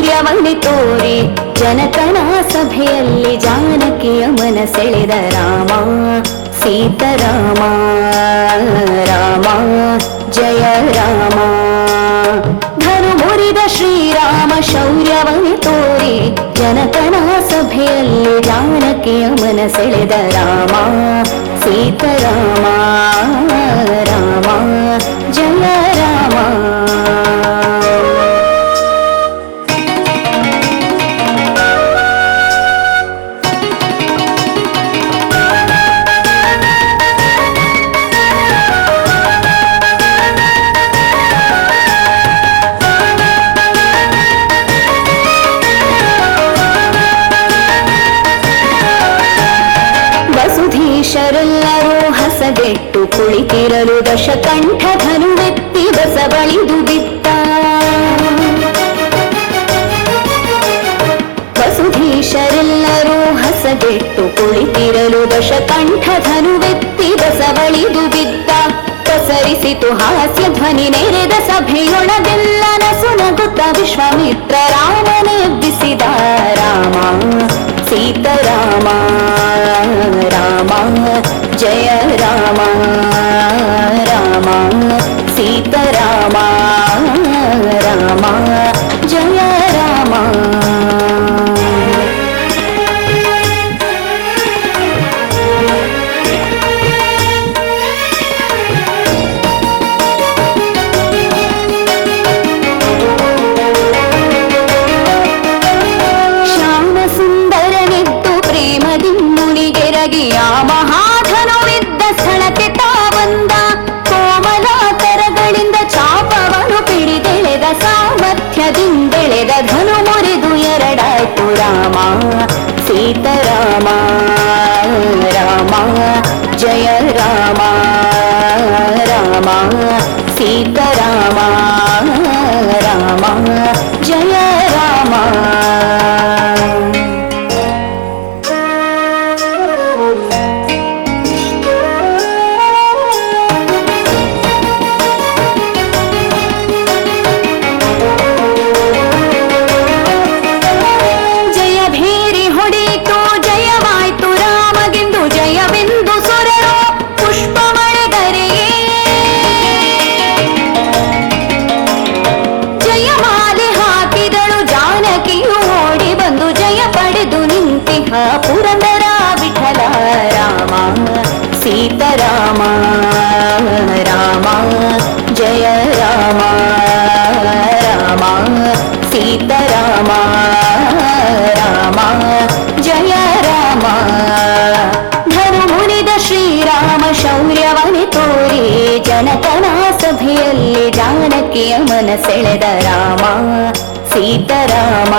ಶೌರ್ಯವನ್ನೇ ತೋರಿ ಜನಕನ ಸಭೆಯಲ್ಲಿ ಜಾನಕಿಯ ಮನ ಸೆಳೆದ ರಾಮ ಸೀತಾರಾಮ ರಾಮ ಜಯ ರಾಮ. ಧನು ಮುರಿದ ಶ್ರೀರಾಮ ಶೌರ್ಯವನ್ನೇ ತೋರಿ ಜನಕನ ಸಭೆಯಲ್ಲಿ ಜಾನಕಿಯ ಮನ ಸೆಳೆದ ರಾಮ ಸೀತಾರಾಮ ರಾಮ ಜಯ ರಾಮ. ವಸುಧೀಶರೆಲ್ಲರೂ ಹಸಗೆಟ್ಟು ಕುಳಿತಿರಲು ದಶಕಂಠ ಧನುವೆತ್ತಿ ಬಸವಳಿದು ಬಿತ್ತ. ವಸುಧೀಶರೆಲ್ಲರೂ ಹಸಗೆಟ್ಟು ಕುಳಿತಿರಲು ದಶಕಂಠ ಧನುವೆತ್ತಿ ಬಸವಳಿದು ಬಿದ್ದ. ಪಸರಿಸಿತು ಹಾಸ್ಯ ಧ್ವನಿ ನೆರೆದ ಸಭೆಯೊಳಗೆಲ್ಲ ನಸುನಗುತ್ತ ವಿಶ್ವಾಮಿತ್ರ ರಾಮನೆಬ್ಬಿಸಿದ ರಾಮ ಸೀತಾರಾಮ ರಾಮ ಜಯ ರಾಮ ರಾಮ ಸೀತಾರಾಮ ರಾಮ ಜಯ ರಾಮ. ಸಾಮರ್ಥ್ಯದಿಂದೆಳೆದ ಧನು ಮುರಿದು ಎರಡಾಯ್ತು ರಾಮ ಸೀತಾರಾಮ ರಾಮ ಜಯ ರಾಮ ರಾಮ ಸೀತಾರಾಮ ರಾಮ ಜಯ ರಾಮ. ಪುರಂದರ ವಿಠಲ ರಾಮ ಸೀತಾರಾಮ ರಾಮ ಜಯ ರಾಮ ರಾಮ ಸೀತಾರಾಮ ರಾಮ ಜಯ ರಾಮ. ಧನು ಮುರಿದ ಶ್ರೀರಾಮ ಶೌರ್ಯವನ್ನೇ ತೋರಿ ಜನಕನ ಸಭೆಯಲ್ಲಿ ಜಾನಕಿಯ ಮನ ಸೆಳೆದ ರಾಮ ಸೀತಾರಾಮ